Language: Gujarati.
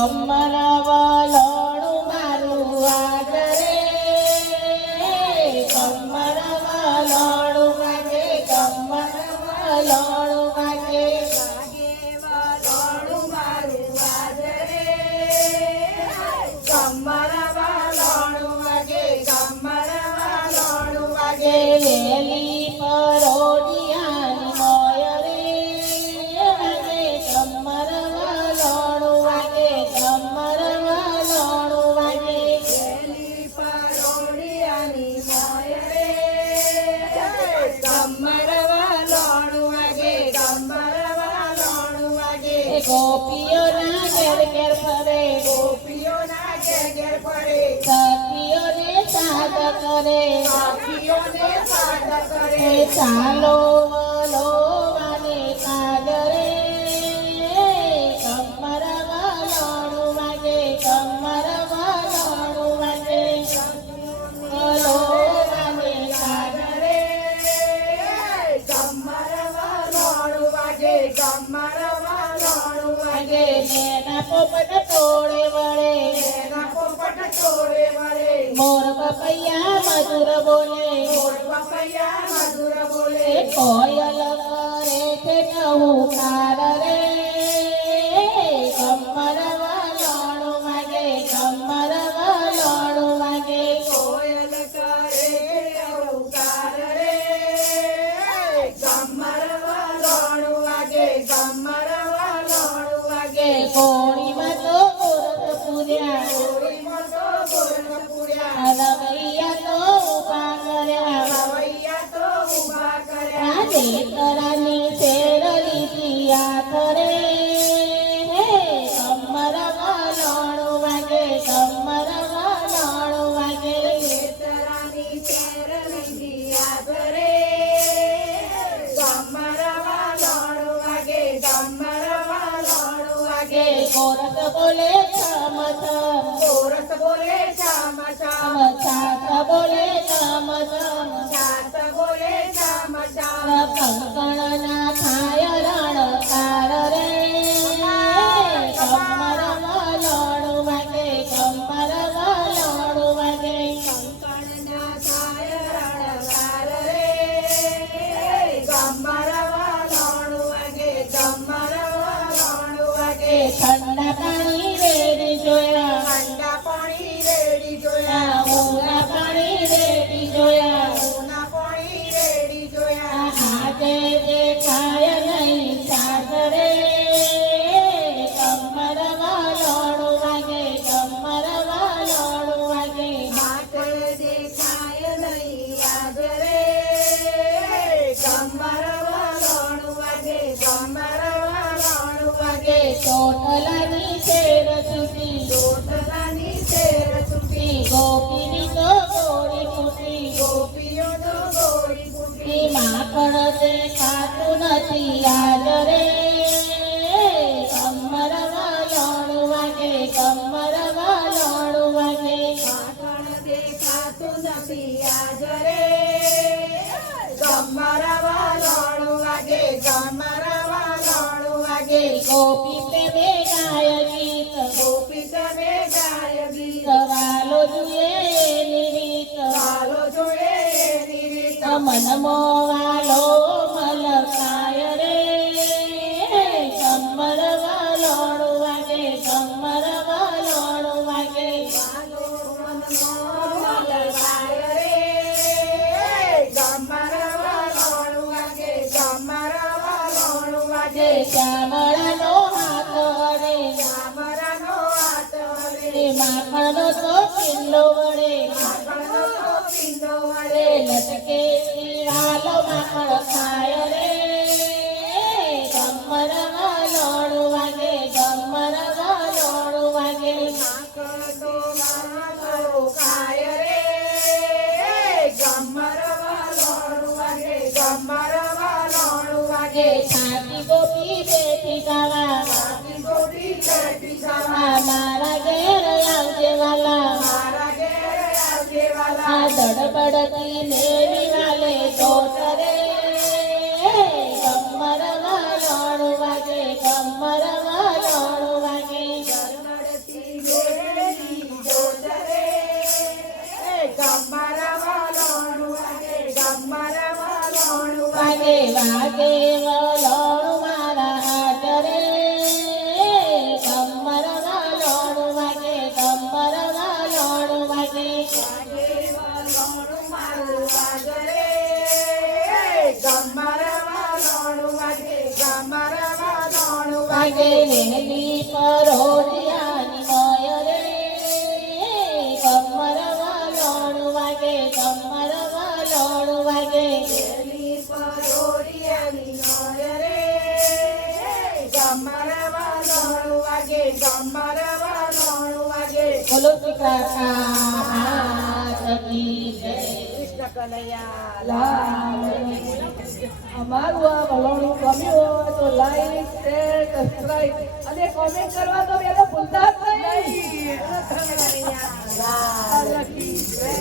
કમર વલોણું મારું વાગે કમર વલોણું વાગે કમર વલોણું વાગે વલોણું મારું વાગે કમર વલોણું વાગે કમર વલોણું વાગે વેલી પરોડિયાની મોય રે વાગે કમર વલોણું વાગે કમર વલોણું વાગે વેલી પરોડિયાની મોય રે કમર વલોણું વાગે કમર વલોણું વાગે ગોપીઓના ઘેર ઘેર ફરે ગોપીઓના ઘેર ઘેર ફરે સખીઓને સાદ કરે સખીઓને સાદ કરે ચાલો વલો વાગે કાગરે કમર વલોણું વાગે કમર વલોણું વાગે વલો વાગે કાગરે કમર વલોણું વાગે કમર વલોણું વાગે નેના પોપટ તોડે વળે એના પોપટ તોડે વળે મોર પપૈયા મધુર બોલે મોર પપૈયા મધુર બોલે કોયલ કરે છે નહુકાર રે કમર વલોણું વાગે કમર વલોણું વાગે કોયલ કરે અવકાર રે કમર વલોણું વાગે કમર વલોણું વાગે કોણીમાં તો ગોરખ પૂર્યા કોળીમાં તો ગોરખ પૂર્યા રવૈયા તો ઉભા કર્યા રવૈયા તો ઊભા કર્યા રાજે તરાની શેર લીધી આખરે કમર વલોણું વાગે કમર વલોણું વાગે ખેતરાની પેર લીધી આદરે કમર વલોણું વાગે કમર વલોણું વાગે કોરસ બોલે છમ છમ કોરસ બોલે છામ છામ છાત બોલે છમ છમ છાત બોલે છામ છામ કંકણના થાય રણકાર રે કમર વલોણું વાગે કમર વલોણું વાગે કંકણના થાય રણકાર રે કમર વલોણું વાગે કમર વલોણું વાગે ઠંડા પાણી રેડી જોયા ઠંડા પાણી રેડી જોયા ઊના પાણી રેડી જોયા ઉના પાણી રેડી જોયા આજે દેખાય નહીં સાસરે કમર વલોણું વાગે કમર વલોણું વાગે માટે દેખાય નહીં આદરે કમર વલોણું વાગે કમર વલોણું વાગે ચોટલાની શેર છૂટી ચોટલાની શેર છૂટી ગોપીની તો ગોળી ફૂટી ગોપીઓ તો ગોળી ફૂટી માખણ દેખાતું નથી આજ રે કમર વલોણું વાગે કમર વલોણું વાગે માખણ દેખાતું નથી આજ રે કમર વલોણું વાગે કમર વલોણું વાગે ગોપી પ્રેમે ગાય ગીત ગોપી તમે ગાય ગીત વાલો જુએ એની રીત ચાલો જોડે એની રીત મન મોવાલો મલકાય રે કમર વલોણું વાગે કમર વલોણું વાગે ચાલો મનનો મલકાય રે કમર વલોણું વાગે કમર વલોણું વાગે શ્યામળાનો હાથ હરે ચામડાનો હાથ હરે માખણનો તો પિંડો વડે માખણનો તો પીંડો રે વડે લટકે વાલો માખણ ખાય રે કમર વલોણું વાગે કમર વલોણું વાગે માખણ તો માખણો ખાય રે કમર વલોણું વાગે કમર વલોણું વાગે છાતી ગોપી બેઠી ગાવા સાથી ગોપી બેઠી ખાવા આ મારા ઘેર આવજે વાલા મારા ઘેર આવજે વાલા આ દડબડતી લેવી વાલે ચોટરે કમર વલોણું વાગે કમર વલોણું વાગે વાગે હેલી પરોઢિયાની મોય રે કમર વલોણ વાગે કમર વલોણ વાગે હેલી પરોઢિયાની નોય રે ગમર વાલોણ વાગે ગમર વાલોણ વાગે બોલો શ્રી કાકા માતની જય. કૃષ્ણ કનૈયા લાલ. અમારું આ વલણું ગમ્યું હોય તો લાઈક શેર સબસ્ક્રાઇબ અને કોમેન્ટ કરવા તો ભૂલતા જ નહીં. કનૈયા લાલ કી જય.